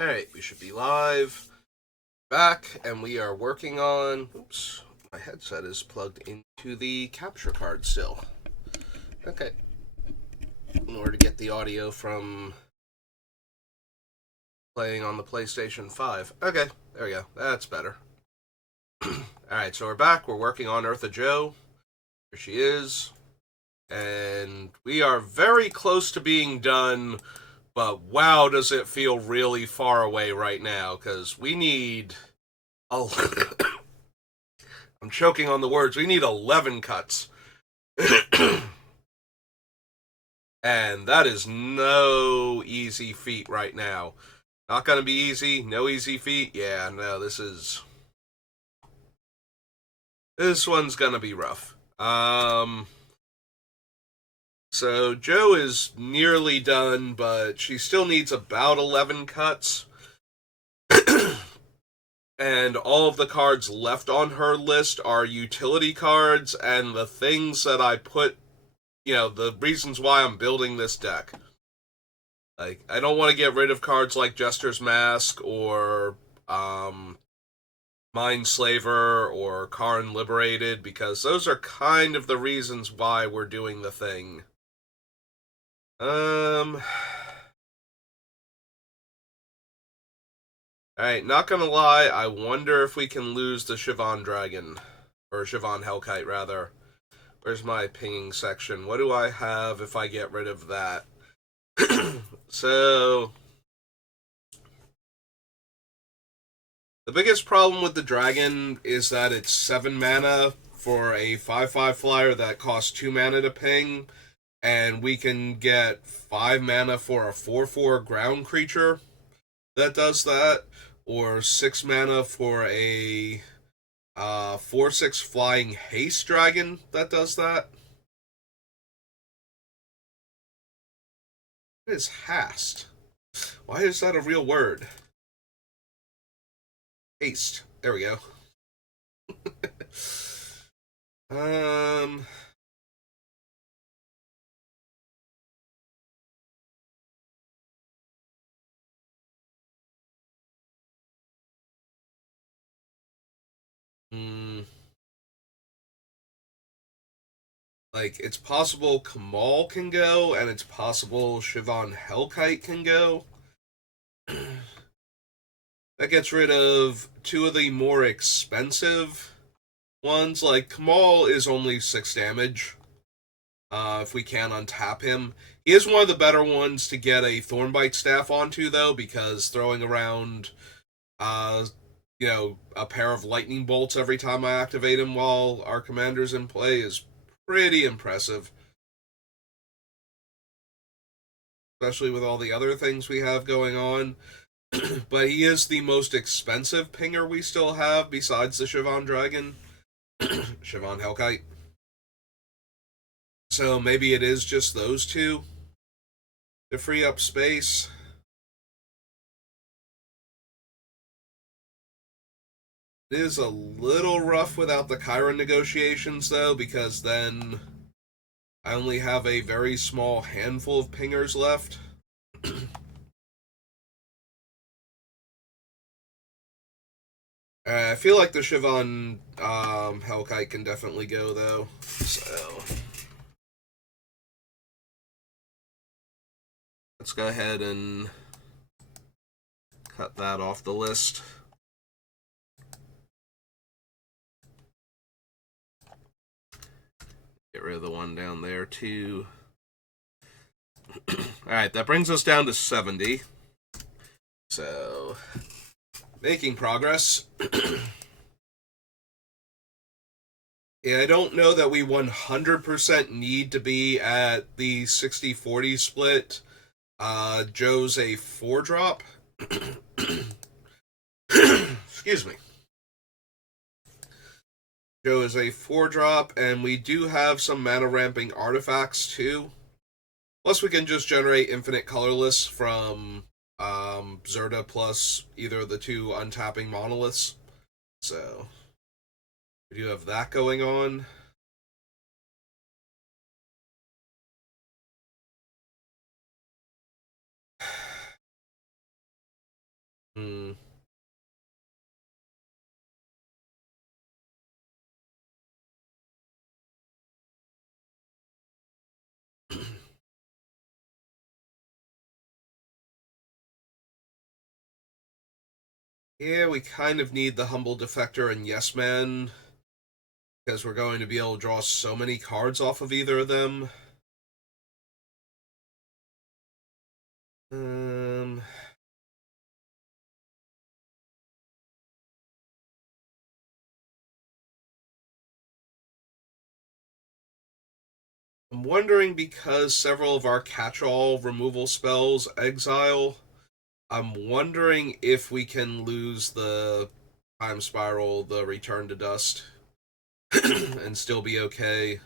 Alright, we should be live. Back, and we are working on. Oops, my headset is plugged into the capture card still. Okay. In order to get the audio from playing on the PlayStation 5. Okay, there we go. That's better. Alright, so we're back. We're working on Eartha Joe. Here she is. And we are very close to being done, but wow, does it feel really far away right now, because we need. A I'm choking on the words. We need 11 cuts. And that is no easy feat right now. Not going to be easy. No easy feat. Yeah, no, this is. This one's going to be rough. So Joe is nearly done, but she still needs about 11 cuts. And all of the cards left on her list are utility cards and the things that I put, the reasons why I'm building this deck. Like, I don't want to get rid of cards like Jester's Mask or Mindslaver or Karn Liberated, because those are kind of the reasons why we're doing the thing. Alright, not gonna lie, I wonder if we can lose the Siobhan Dragon. Or Siobhan Hellkite, rather. Where's my pinging section? What do I have if I get rid of that? So, the biggest problem with the dragon is that it's 7 mana for a 5/5 flyer that costs 2 mana to ping, and we can get 5 mana for a 4/4 ground creature that does that, or 6 mana for a 4/6 flying haste dragon that does that. What is hast? Why is that a real word? Haste. There we go. um. Hmm. Like, it's possible Kamal can go, and it's possible Siobhan Hellkite can go. That gets rid of two of the more expensive ones. Like, Kamal is only 6 damage. If we can untap him. He is one of the better ones to get a Thornbite Staff onto, though, because throwing around, uh, a pair of lightning bolts every time I activate him while our commander's in play is pretty impressive. Especially with all the other things we have going on. But he is the most expensive pinger we still have besides the Siobhan Dragon, Siobhan Hellkite. So maybe it is just those two to free up space. It is a little rough without the Chiron negotiations, though, because then I only have a very small handful of pingers left. I feel like the Siobhan Hellkite can definitely go, though. So let's go ahead and cut that off the list. Get rid of the one down there, too. Alright, that brings us down to 70. So, making progress. Yeah, I don't know that we 100% need to be at the 60-40 split. Joe's a 4-drop. Excuse me. Joe is a 4-drop, and we do have some mana ramping artifacts, too. Plus, we can just generate infinite colorless from Zerta plus either of the two untapping monoliths. So, we do have that going on. Yeah, we kind of need the Humble Defector and Yes Man, because we're going to be able to draw so many cards off of either of them. Um, I'm wondering, because several of our catch-all removal spells exile, I'm wondering if we can lose the Time Spiral, the Return to Dust, and still be okay.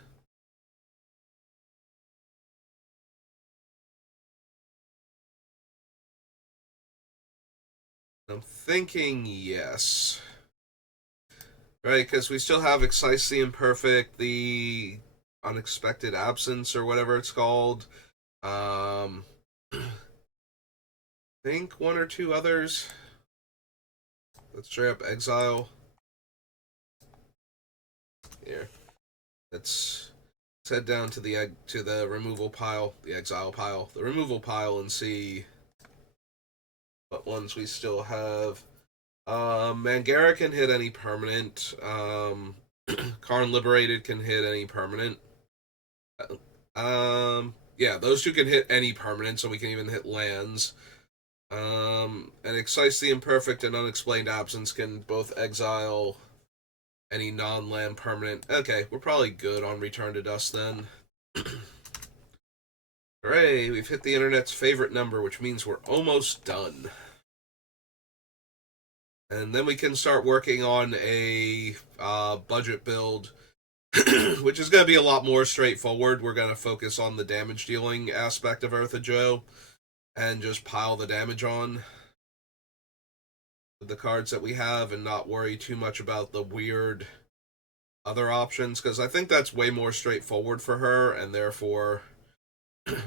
I'm thinking yes. Right, because we still have Excise the Imperfect, the Unexpected Absence, or whatever it's called. I think one or two others. Let's straight up exile. Here. Let's head down to the removal pile, the exile pile, the removal pile, and see what ones we still have. Mangara can hit any permanent. Karn Liberated can hit any permanent. Yeah, those two can hit any permanent, so we can even hit lands. And Excise the Imperfect and Unexplained Absence can both exile any non-land permanent. Okay, we're probably good on Return to Dust then. Hooray, we've hit the internet's favorite number, which means we're almost done. And then we can start working on a budget build, which is going to be a lot more straightforward. We're going to focus on the damage dealing aspect of Ertha Joe and just pile the damage on with the cards that we have and not worry too much about the weird other options, because I think that's way more straightforward for her and therefore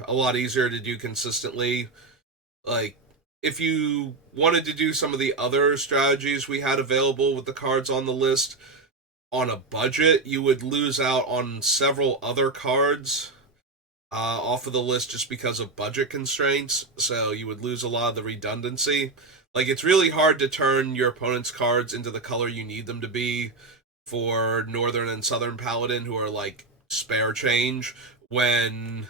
a lot easier to do consistently. Like, if you wanted to do some of the other strategies we had available with the cards on the list on a budget, you would lose out on several other cards off of the list just because of budget constraints. So you would lose a lot of the redundancy. Like, it's really hard to turn your opponent's cards into the color you need them to be for Northern and Southern Paladin, who are like spare change, when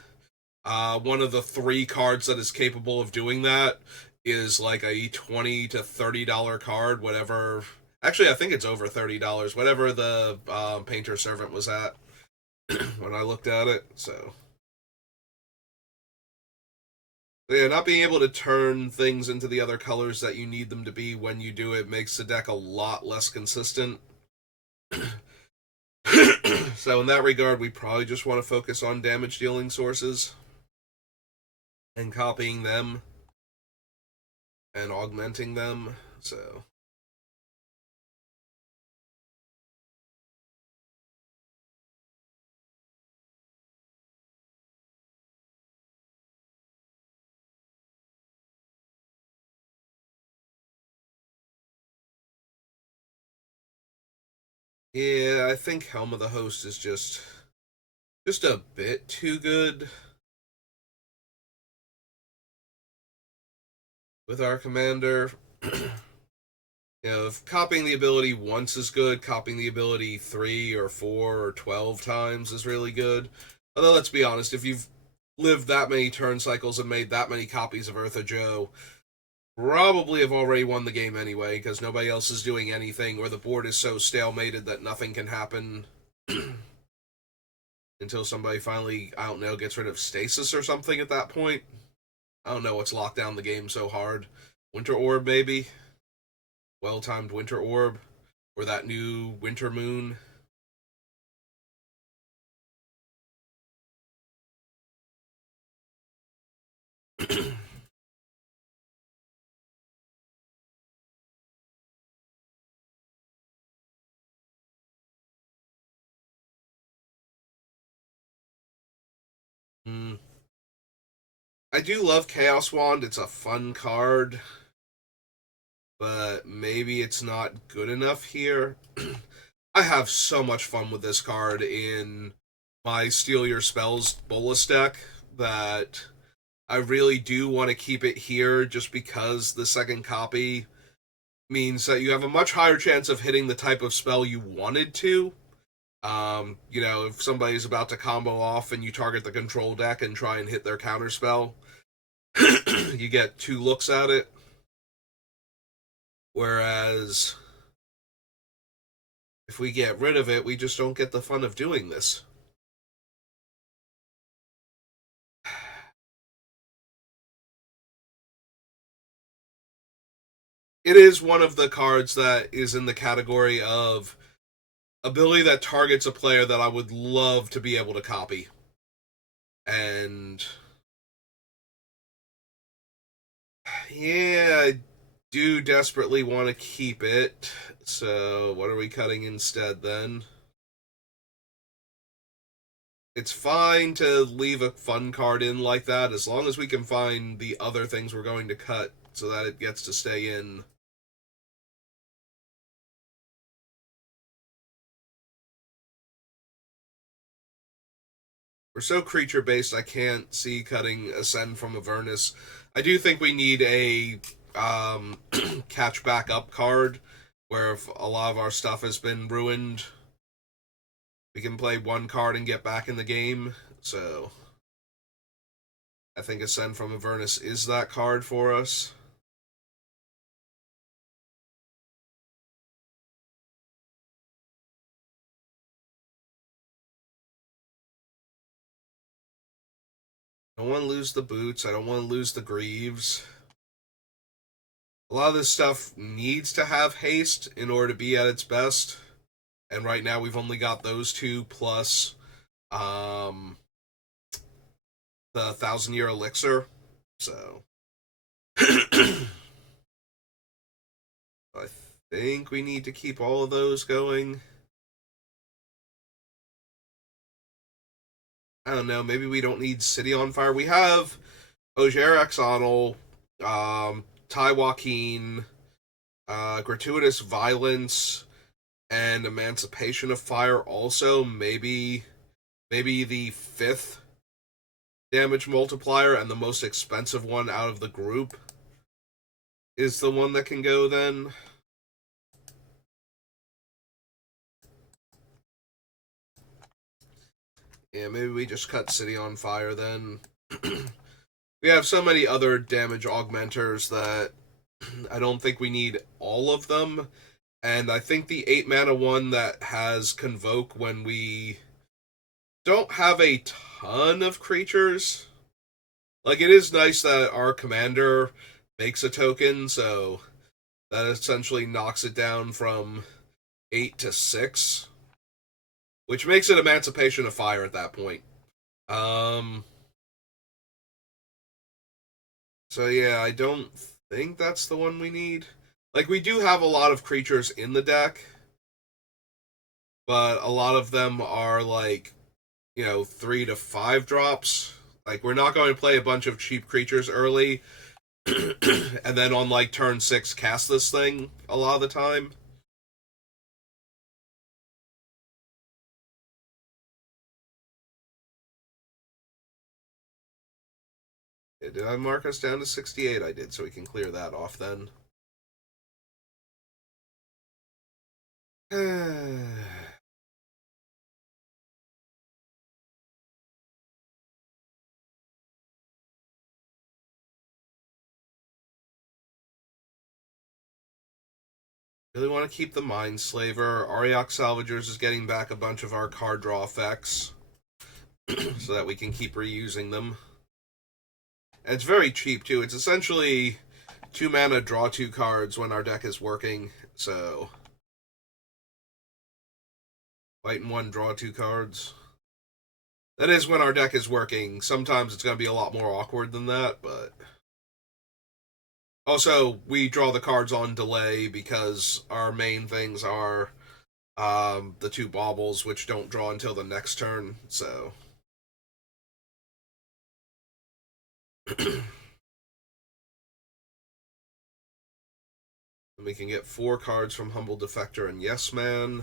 one of the three cards that is capable of doing that is like a $20 to $30 card, whatever. Actually, I think it's over $30, whatever the Painter Servant was at when I looked at it. So, yeah, not being able to turn things into the other colors that you need them to be when you do it makes the deck a lot less consistent. So, in that regard, we probably just want to focus on damage dealing sources and copying them and augmenting them. So, yeah, I think Helm of the Host is just a bit too good with our commander. If copying the ability once is good, copying the ability 3 or 4 or 12 times is really good. Although, let's be honest, if you've lived that many turn cycles and made that many copies of Eartha Joe, probably have already won the game anyway, because nobody else is doing anything, or the board is so stalemated that nothing can happen until somebody finally, I don't know, gets rid of stasis or something at that point. I don't know what's locked down the game so hard. Winter Orb, maybe? Well timed Winter Orb? Or that new Winter Moon? Hmm. I do love Chaos Wand. It's a fun card, but maybe it's not good enough here. I have so much fun with this card in my Steal Your Spells Bolus deck that I really do want to keep it here just because the second copy means that you have a much higher chance of hitting the type of spell you wanted to. If somebody's about to combo off and you target the control deck and try and hit their counter spell, you get 2 looks at it. Whereas if we get rid of it, we just don't get the fun of doing this. It is one of the cards that is in the category of ability that targets a player that I would love to be able to copy. And yeah, I do desperately want to keep it. So what are we cutting instead then? It's fine to leave a fun card in like that as long as we can find the other things we're going to cut so that it gets to stay in. We're so creature based, I can't see cutting Ascend from Avernus. I do think we need a catch back up card where if a lot of our stuff has been ruined, we can play one card and get back in the game. So I think Ascend from Avernus is that card for us. I don't want to lose the boots. I don't want to lose the greaves. A lot of this stuff needs to have haste in order to be at its best. And right now we've only got those two plus the 1,000-year elixir. So I think we need to keep all of those going. I don't know, maybe we don't need City on Fire. We have Ogier Exonal, Ty Joaquin, Gratuitous Violence, and Emancipation of Fire also. Maybe the 5th damage multiplier and the most expensive one out of the group is the one that can go then. Yeah, maybe we just cut City on Fire then. We have so many other damage augmenters that I don't think we need all of them. And I think the 8 mana one that has Convoke when we don't have a ton of creatures. Like, it is nice that our commander makes a token, so that essentially knocks it down from 8 to 6, which makes it Emancipation of Fire at that point. So yeah, I don't think that's the one we need. Like, we do have a lot of creatures in the deck, but a lot of them are like, 3 to 5 drops. Like, we're not going to play a bunch of cheap creatures early and then on like turn 6 cast this thing a lot of the time. Did I mark us down to 68? I did, so we can clear that off then. Really want to keep the Mindslaver. Ariok Salvagers is getting back a bunch of our card draw effects so that we can keep reusing them. And it's very cheap, too. It's essentially 2 mana, draw 2 cards when our deck is working, so fight in 1, draw 2 cards. That is when our deck is working. Sometimes it's going to be a lot more awkward than that, but also, we draw the cards on delay because our main things are the 2 baubles, which don't draw until the next turn, so. We can get 4 cards from Humble Defector and Yes Man.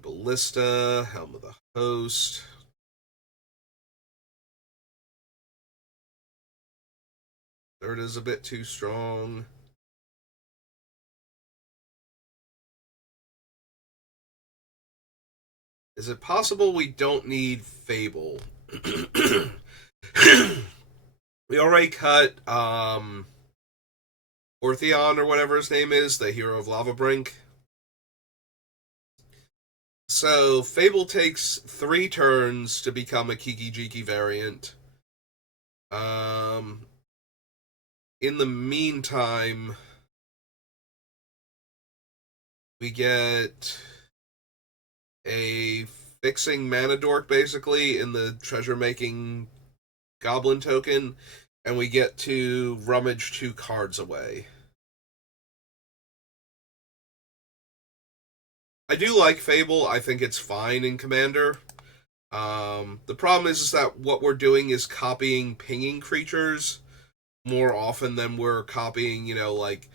Ballista, Helm of the Host. Third is a bit too strong. Is it possible we don't need Fable? We already cut Ortheon or whatever his name is, the hero of Lava Brink. So Fable takes 3 turns to become a Kiki Jiki variant. In the meantime, we get a fixing mana dork basically in the treasure making goblin token, and we get to rummage 2 cards away. I do like Fable. I think it's fine in Commander. The problem is that what we're doing is copying pinging creatures more often than we're copying, like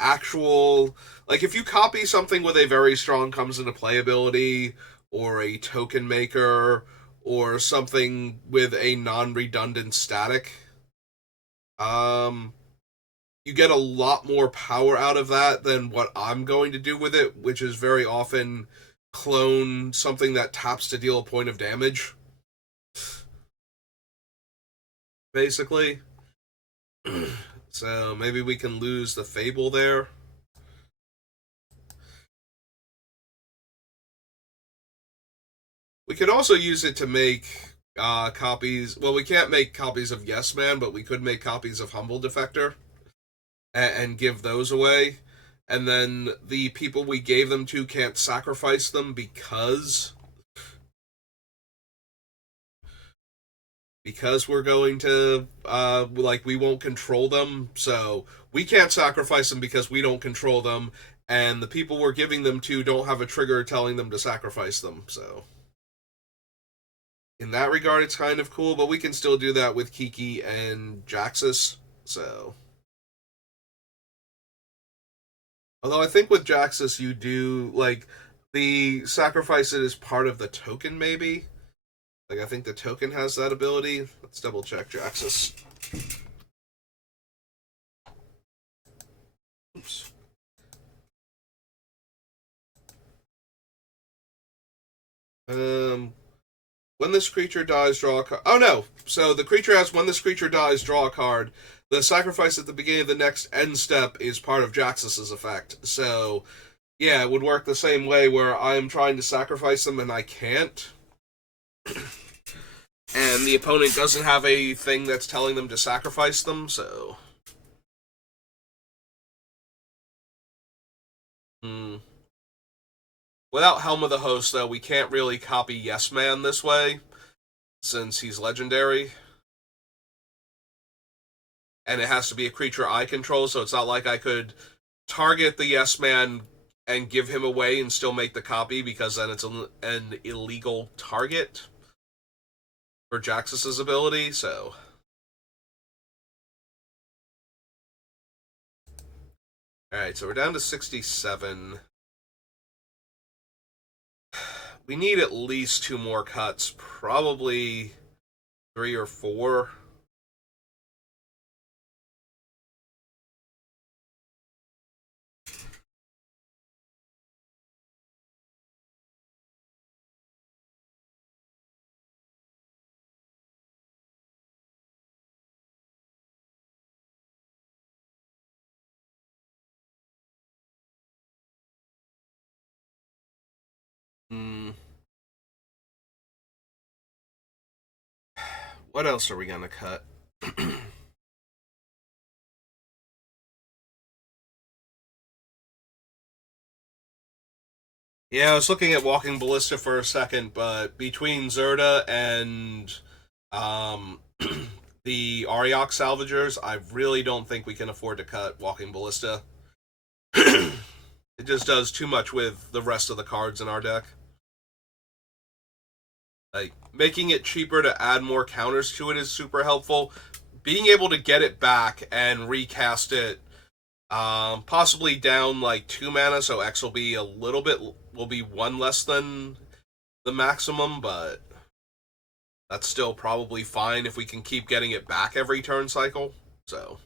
actual. Like, if you copy something with a very strong comes into play ability, or a token maker, or something with a non redundant static, you get a lot more power out of that than what I'm going to do with it, which is very often clone something that taps to deal a point of damage. Basically. So maybe we can lose the Fable there. We could also use it to make copies. Well, we can't make copies of Yes Man, but we could make copies of Humble Defector and give those away. And then the people we gave them to can't sacrifice them because we're going to we won't control them, so we can't sacrifice them because we don't control them, and the people we're giving them to don't have a trigger telling them to sacrifice them. So in that regard, it's kind of cool, but we can still do that with Kiki and Jaxus. So although I think with Jaxus you do the sacrifice it as part of the token, maybe. I think the token has that ability. Let's double check Jaxus. Oops. When this creature dies, draw a card. Oh no! So the creature has when this creature dies, draw a card. The sacrifice at the beginning of the next end step is part of Jaxus's effect. So yeah, it would work the same way where I am trying to sacrifice them and I can't. And the opponent doesn't have a thing that's telling them to sacrifice them, so. Without Helm of the Host, though, we can't really copy Yes Man this way, since he's legendary. And it has to be a creature I control, so it's not like I could target the Yes Man and give him away and still make the copy, because then it's an illegal target for Jaxus's ability, so. Alright, so we're down to 67. We need at least 2 more cuts, probably 3 or 4. What else are we gonna cut? Yeah, I was looking at Walking Ballista for a second, but between Zerta and the Ariok Salvagers, I really don't think we can afford to cut Walking Ballista. It just does too much with the rest of the cards in our deck. Making it cheaper to add more counters to it is super helpful. Being able to get it back and recast it, possibly down 2 mana, so X will be will be 1 less than the maximum, but That's still probably fine if we can keep getting it back every turn cycle. So.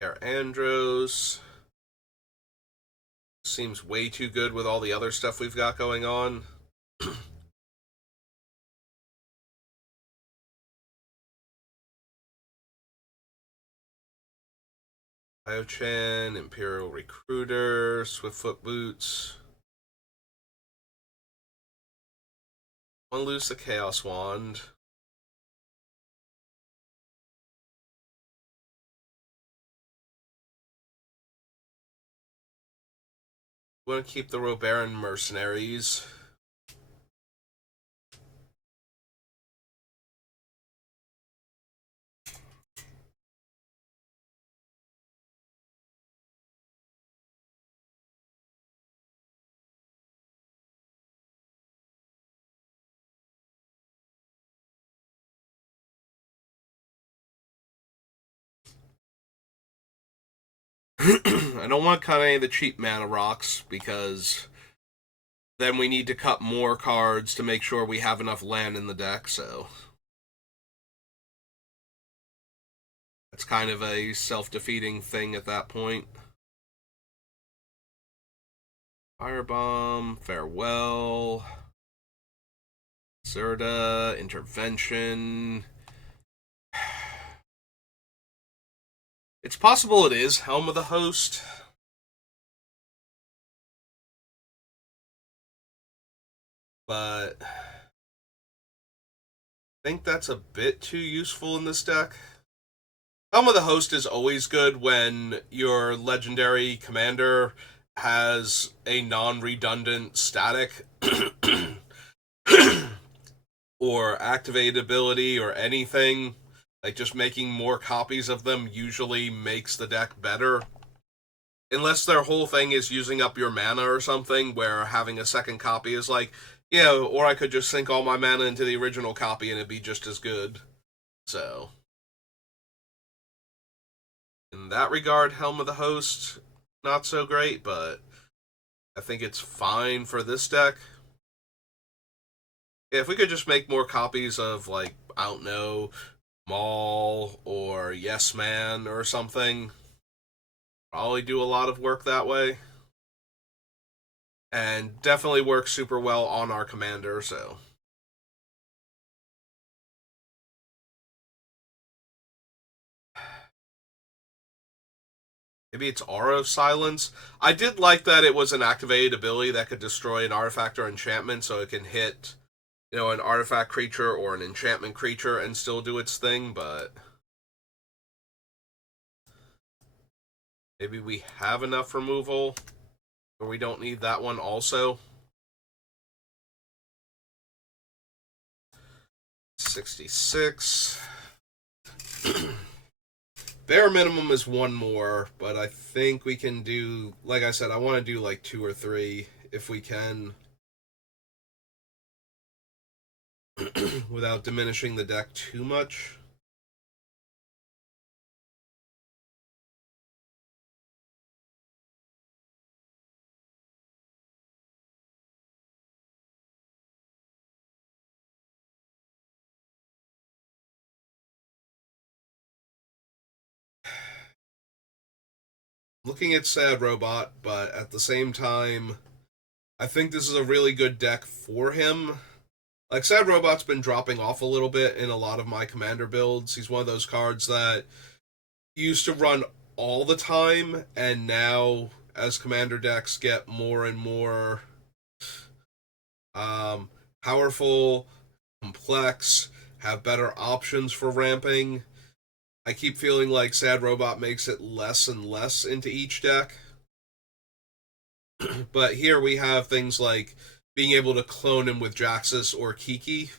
Air Andros. Seems way too good with all the other stuff we've got going on. Biochan, Imperial Recruiter, Swiftfoot Boots. Want to lose the Chaos Wand. Want to keep the Robaran Mercenaries. I don't want to cut any of the cheap mana rocks because then we need to cut more cards to make sure we have enough land in the deck, so it's kind of a self-defeating thing at that point. Firebomb, Farewell, Ertha, Intervention. It's possible it is Helm of the Host. But I think that's a bit too useful in this deck. Helm of the Host is always good when your legendary commander has a non-redundant static or activated ability or anything. Like, just making more copies of them usually makes the deck better. Unless their whole thing is using up your mana or something, where having a second copy is like, yeah, or I could just sink all my mana into the original copy and it'd be just as good. So, in that regard, Helm of the Host, not so great, but I think it's fine for this deck. Yeah, if we could just make more copies of, like, I don't know, Maul or Yes Man or something, probably do a lot of work that way. And definitely works super well on our commander, so. Maybe it's Aura of Silence. I did like that it was an activated ability that could destroy an artifact or enchantment, so it can hit, an artifact creature or an enchantment creature and still do its thing, but maybe we have enough removal, or we don't need that one also. 66. Bare minimum is one more, but I think we can do, like I said, I want to do like 2 or 3 if we can. Without diminishing the deck too much. Looking at Sad Robot, but at the same time, I think this is a really good deck for him. Like, Sad Robot's been dropping off a little bit in a lot of my commander builds. He's one of those cards that used to run all the time, and now, as commander decks get more and more powerful, complex, have better options for ramping, I keep feeling like Sad Robot makes it less and less into each deck. But here we have things like being able to clone him with Jaxus or Kiki.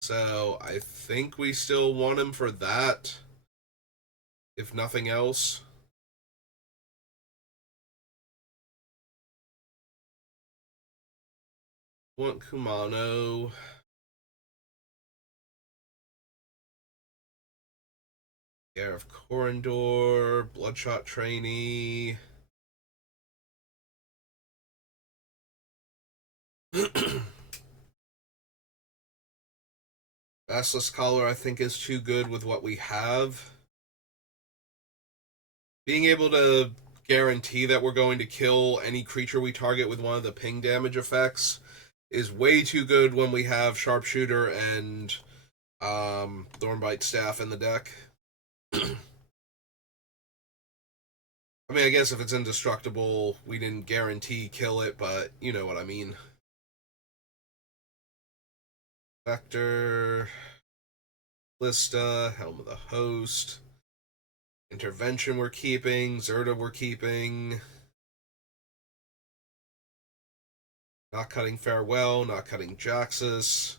So I think we still want him for that, if nothing else. Want Kumano. Heir of Corindor, Bloodshot Trainee. Basilisk Collar, I think, is too good with what we have. Being able to guarantee that we're going to kill any creature we target with one of the ping damage effects is way too good when we have Sharpshooter and Thornbite Staff in the deck. I mean, I guess if it's indestructible, we didn't guarantee kill it, but you know what I mean. Vector, Lista, Helm of the Host, Intervention we're keeping, Zerta we're keeping. Not cutting Farewell, not cutting Jaxus.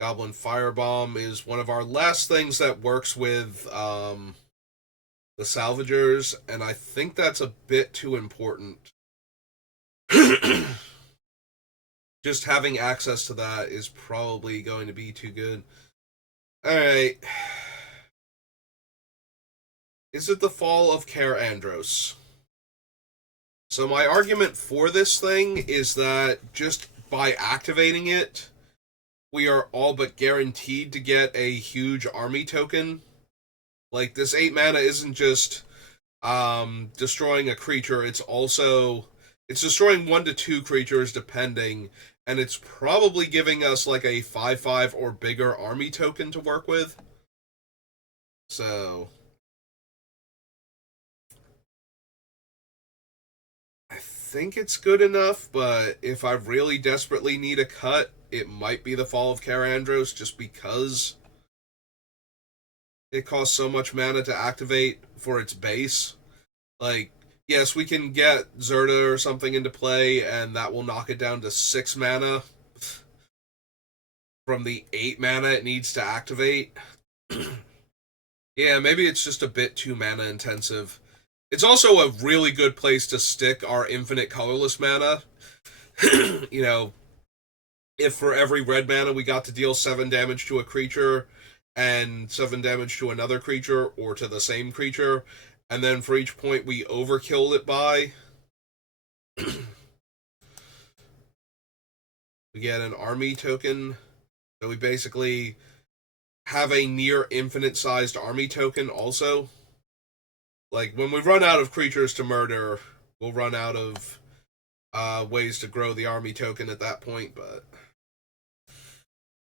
Goblin Firebomb is one of our last things that works with the Salvagers, and I think that's a bit too important. Just having access to that is probably going to be too good. Alright. Is it the fall of Kaer Andros? So my argument for this thing is that just by activating it, we are all but guaranteed to get a huge army token. Like, this 8 mana isn't just destroying a creature, it's destroying 1 to 2 creatures depending, and it's probably giving us like a 5/5 or bigger army token to work with. So I think it's good enough, but if I really desperately need a cut, it might be the Fall of Kaer Andros, just because it costs so much mana to activate for its base. Like, yes, we can get Zerta or something into play, and that will knock it down to 6 mana from the 8 mana it needs to activate. Yeah, maybe it's just a bit too mana intensive. It's also a really good place to stick our infinite colorless mana. You know, if for every red mana we got to deal 7 damage to a creature and 7 damage to another creature or to the same creature, and then for each point we overkilled it by, we get an army token. So we basically have a near infinite sized army token also. Like, when we run out of creatures to murder, we'll run out of ways to grow the army token at that point, but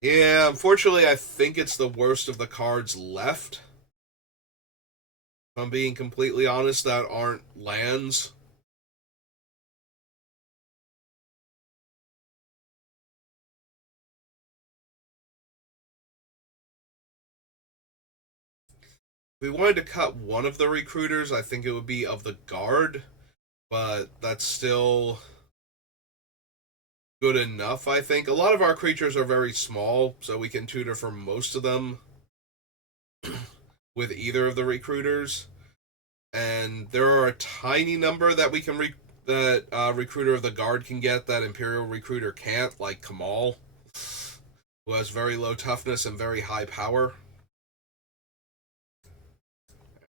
yeah, unfortunately, I think it's the worst of the cards left. If I'm being completely honest, that aren't lands. If we wanted to cut one of the recruiters, I think it would be of the guard, but that's still good enough, I think. A lot of our creatures are very small, so we can tutor for most of them with either of the recruiters. And there are a tiny number that we can Recruiter of the Guard can get that Imperial Recruiter can't, like Kamal, who has very low toughness and very high power.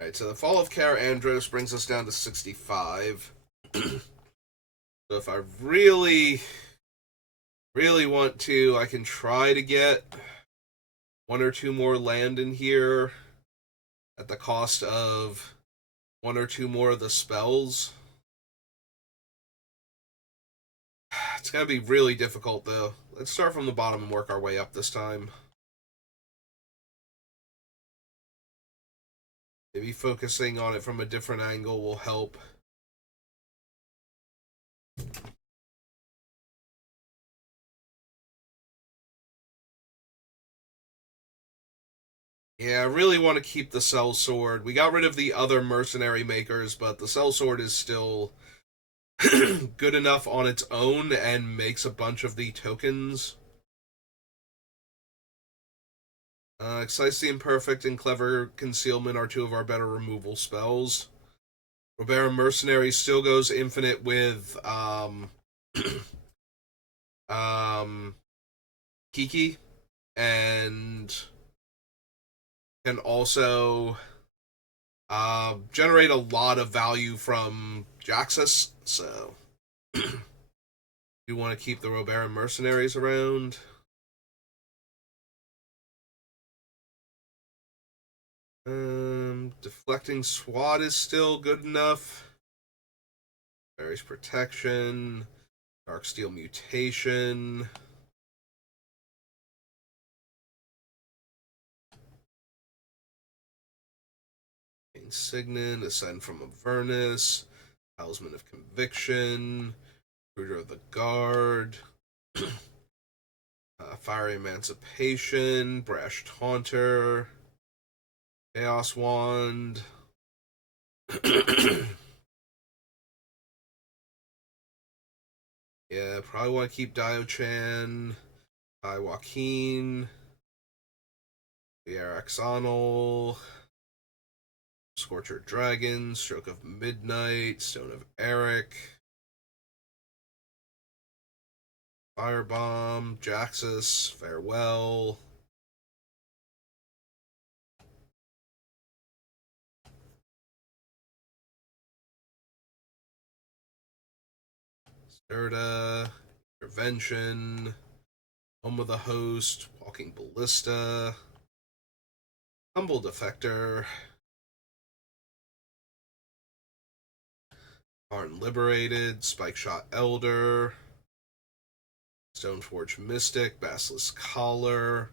Alright, so the Fall of Kaer Andros brings us down to 65. So if I really want to, I can try to get 1 or 2 more land in here at the cost of 1 or 2 more of the spells. It's gonna be really difficult, though. Let's start from the bottom and work our way up this time. Maybe focusing on it from a different angle will help. Yeah, I really want to keep the Sellsword. We got rid of the other mercenary makers, but the Sellsword is still good enough on its own and makes a bunch of the tokens. Excise the Imperfect and Clever Concealment are 2 of our better removal spells. Robert Mercenary still goes infinite with Kiki, and can also generate a lot of value from Jaxus, so you want to keep the Robaran mercenaries around. Deflecting SWAT is still good enough. Various protection, Darksteel mutation. Signet, Ascend from Avernus, Talisman of Conviction, Recruiter of the Guard, Fiery Emancipation, Brash Taunter, Chaos Wand. Yeah, probably want to keep Dio-chan, Tai Joaquin, Pierre Axonal, Scorcher Dragon, Stroke of Midnight, Stone of Eric, Firebomb, Jaxus, Farewell. Ertha, Prevention, Home of the Host, Walking Ballista, Humble Defector, Arn Liberated, Spike Shot Elder, Stoneforge Mystic, Basilisk Collar,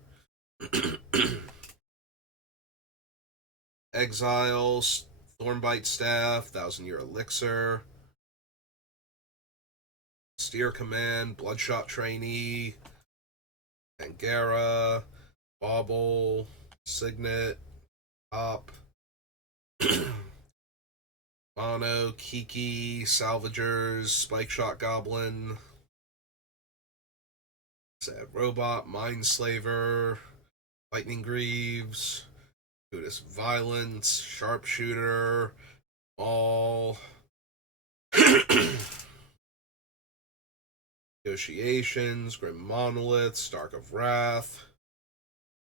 Exile, Thornbite Staff, Thousand Year Elixir, Steer Command, Bloodshot Trainee, Angara, Bauble, Signet, Hop, Mono, Kiki, Salvagers, Spike Shot Goblin, Sad Robot, Mindslaver, Lightning Greaves, Buddhist Violence, Sharpshooter, Maul, Negotiations, Grim Monolith, Stark of Wrath,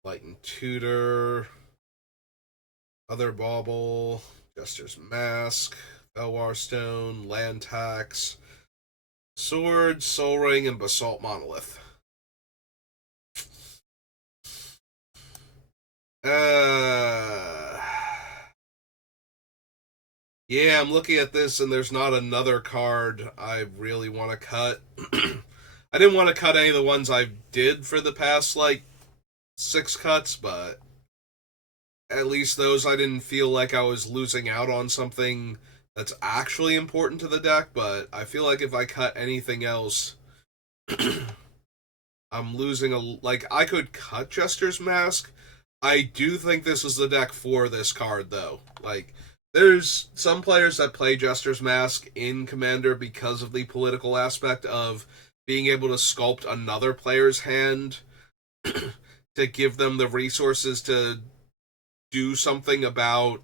Lighten Tutor, Other Bauble, Jester's Mask, Belwar Stone, Land Tax, Sword, Soul Ring, and Basalt Monolith. Yeah, I'm looking at this and there's not another card I really want to cut. I didn't want to cut any of the ones I did for the past, like, 6 cuts, but at least those I didn't feel like I was losing out on something that's actually important to the deck, but I feel like if I cut anything else, I'm losing a. Like, I could cut Jester's Mask. I do think this is the deck for this card, though. Like, there's some players that play Jester's Mask in Commander because of the political aspect of being able to sculpt another player's hand to give them the resources to do something about,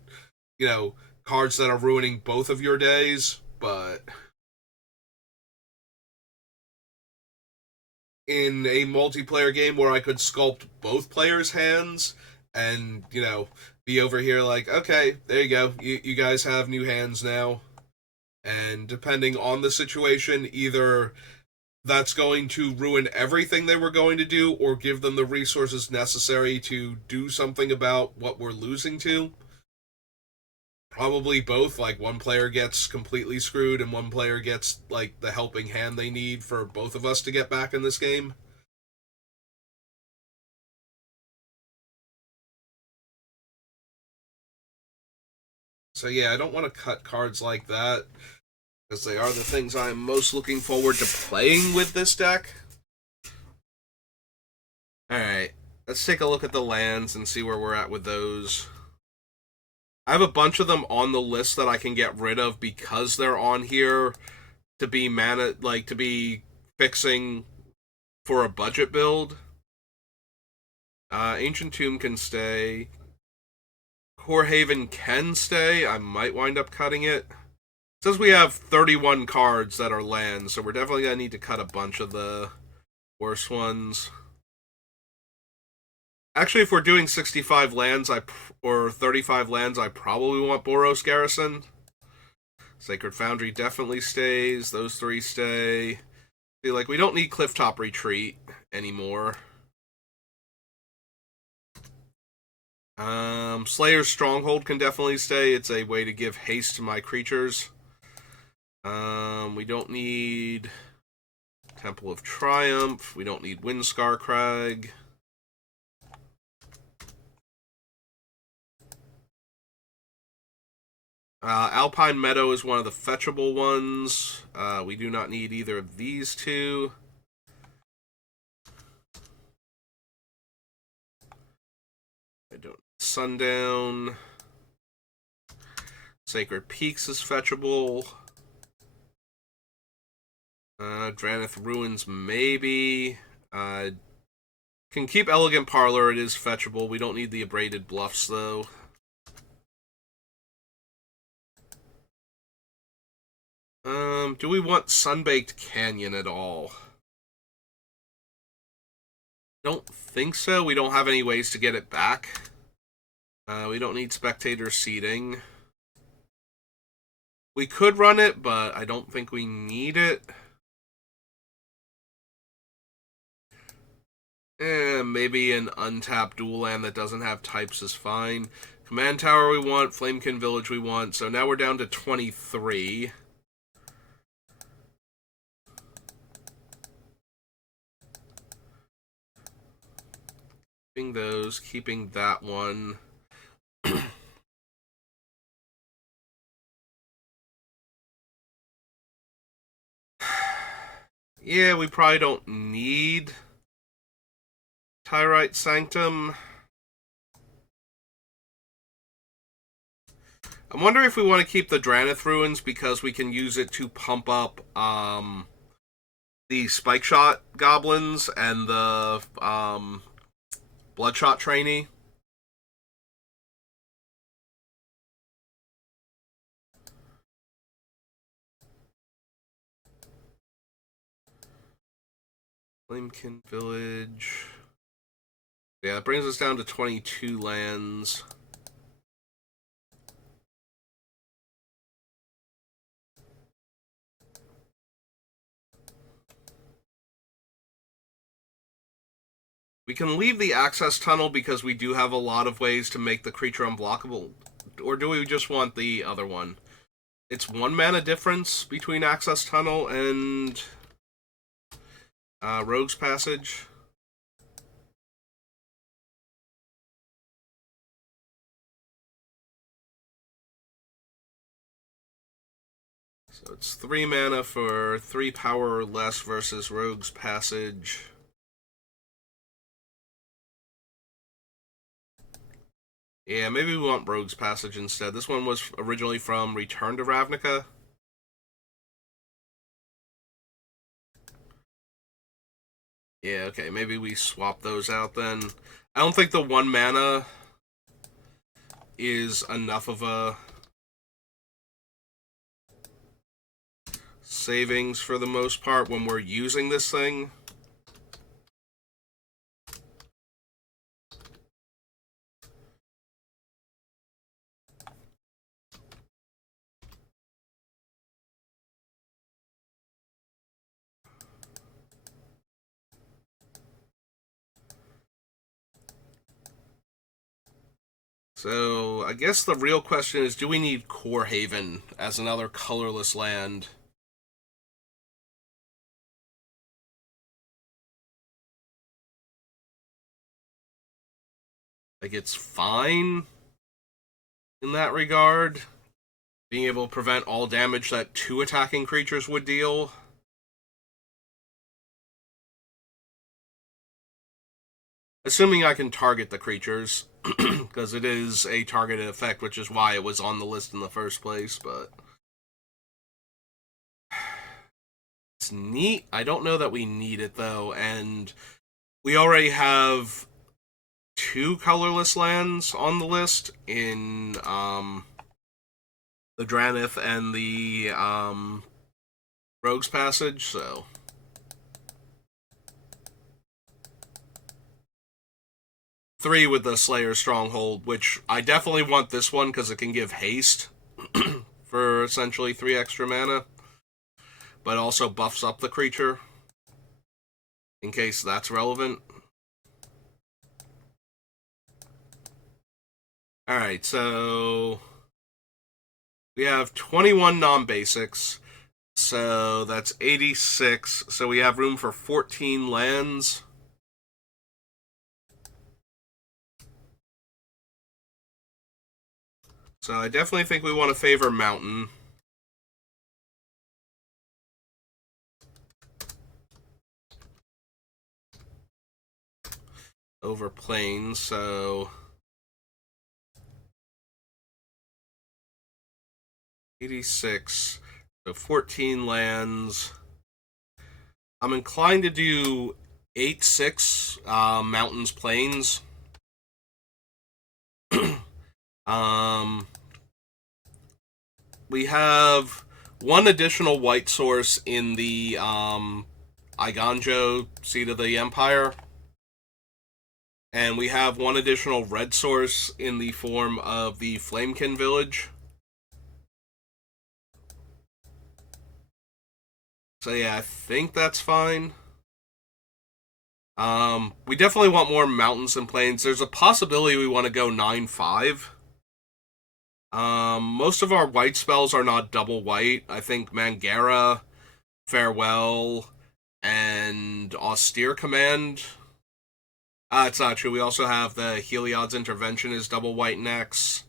cards that are ruining both of your days. But in a multiplayer game where I could sculpt both players' hands and, be over here like, okay, there you go. You guys have new hands now. And depending on the situation, either that's going to ruin everything they were going to do or give them the resources necessary to do something about what we're losing to. Probably both. Like, one player gets completely screwed and one player gets, like, the helping hand they need for both of us to get back in this game. So yeah, I don't want to cut cards like that because they are the things I'm most looking forward to playing with this deck. Alright, let's take a look at the lands and see where we're at with those. I have a bunch of them on the list that I can get rid of because they're on here to be to be fixing for a budget build. Ancient Tomb can stay. Core Haven can stay. I might wind up cutting it. It says we have 31 cards that are lands, so we're definitely going to need to cut a bunch of the worst ones. Actually, if we're doing 65 lands, or 35 lands, I probably want Boros Garrison. Sacred Foundry definitely stays. Those three stay. See, like, we don't need Clifftop Retreat anymore. Slayer's Stronghold can definitely stay. It's a way to give haste to my creatures. We don't need Temple of Triumph. We don't need Windscar Crag. Alpine Meadow is one of the fetchable ones. We do not need either of these two. I don't. Sundown. Sacred Peaks is fetchable. Dranith Ruins, maybe. Can keep Elegant Parlor, it is fetchable. We don't need the Abraded Bluffs, though. Do we want Sunbaked Canyon at all? Don't think so. We don't have any ways to get it back. We don't need spectator seating. We could run it, but I don't think we need it. Maybe an untapped dual land that doesn't have types is fine. Command Tower we want, Flamekin Village we want, so now we're down to 23. Keeping those, keeping that one. Yeah, we probably don't need Tyrite Sanctum. I'm wondering if we want to keep the Dranith Ruins because we can use it to pump up the Spike Shot Goblins and the Bloodshot Trainee. Flamekin Village. Yeah, it brings us down to 22 lands. We can leave the access tunnel because we do have a lot of ways to make the creature unblockable. Or do we just want the other one? It's 1 mana difference between access tunnel and Rogue's Passage. So it's 3 mana for 3 power or less versus Rogue's Passage. Yeah, maybe we want Rogue's Passage instead. This one was originally from Return to Ravnica. Yeah, okay, maybe we swap those out then. I don't think the 1 mana is enough of a savings for the most part when we're using this thing. So, I guess the real question is, do we need Core Haven as another colorless land? Like, it's fine in that regard. Being able to prevent all damage that 2 attacking creatures would deal. Assuming I can target the creatures, because it is a targeted effect, which is why it was on the list in the first place, but it's neat. I don't know that we need it, though, and we already have 2 colorless lands on the list in the Dranith and the Rogue's Passage, so... 3 with the Slayer Stronghold, which I definitely want this one because it can give haste for essentially 3 extra mana, but also buffs up the creature in case that's relevant. Alright, so we have 21 non-basics, so that's 86, so we have room for 14 lands. So I definitely think we want to favor Mountain. Over Plains, so 86, so 14 lands. I'm inclined to do 8/6 Mountains Plains. We have one additional white source in the Iganjo Seat of the Empire. And we have one additional red source in the form of the Flamekin Village. So yeah, I think that's fine. We definitely want more mountains and plains. There's a possibility we want to go 9/5. Most of our white spells are not double white. I think Mangara, Farewell, and Austere Command. It's not true. We also have the Heliod's Intervention is double white next.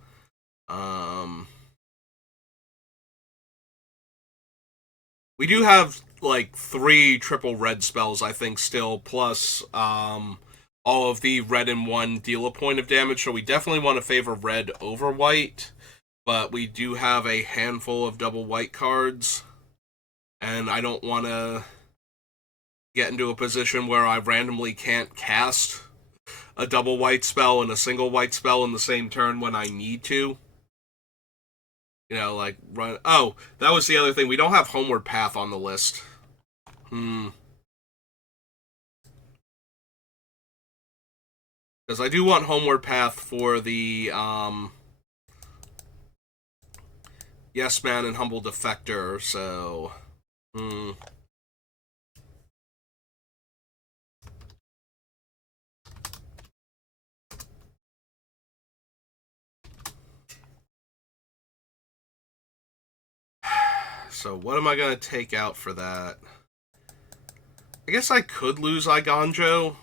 We do have like 3 triple red spells, I think, still, plus all of the red and 1 deal a point of damage, so we definitely want to favor red over white, but we do have a handful of double white cards, and I don't want to get into a position where I randomly can't cast a double white spell and a single white spell in the same turn when I need to. You know, like, run... Oh, that was the other thing. We don't have Homeward Path on the list. Because I do want Homeward Path for the, Yes Man and Humble Defector, so... So what am I going to take out for that? I guess I could lose Iganjo.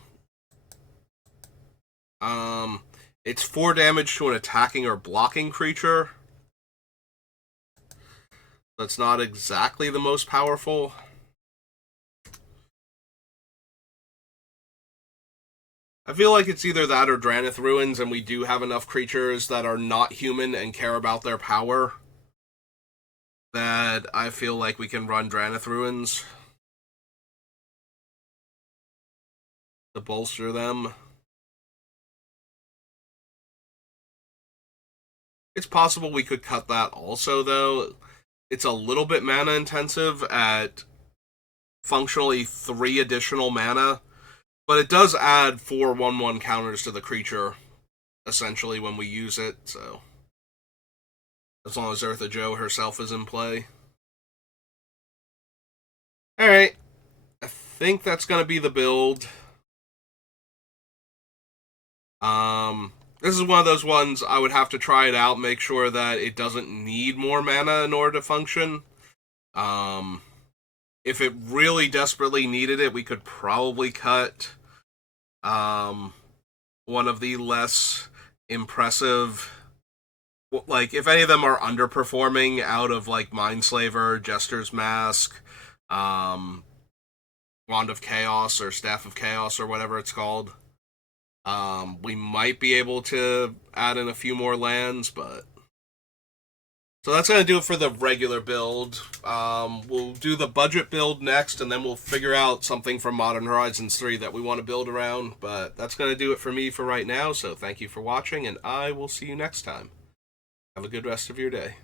It's 4 damage to an attacking or blocking creature. That's not exactly the most powerful. I feel like it's either that or Drannith Ruins, and we do have enough creatures that are not human and care about their power that I feel like we can run Drannith Ruins to bolster them. It's possible we could cut that also, though. It's a little bit mana intensive at functionally 3 additional mana, but it does add 4 1/1 counters to the creature, essentially, when we use it, so... As long as Ertha Jo herself is in play. Alright. I think that's going to be the build. This is one of those ones I would have to try it out, make sure that it doesn't need more mana in order to function. If it really desperately needed it, we could probably cut one of the less impressive... Like, if any of them are underperforming out of, like, Mindslaver, Jester's Mask, Wand of Chaos, or Staff of Chaos, or whatever it's called, we might be able to add in a few more lands, but... So that's going to do it for the regular build. We'll do the budget build next, and then we'll figure out something from Modern Horizons 3 that we want to build around, but that's going to do it for me for right now, so thank you for watching, and I will see you next time. Have a good rest of your day.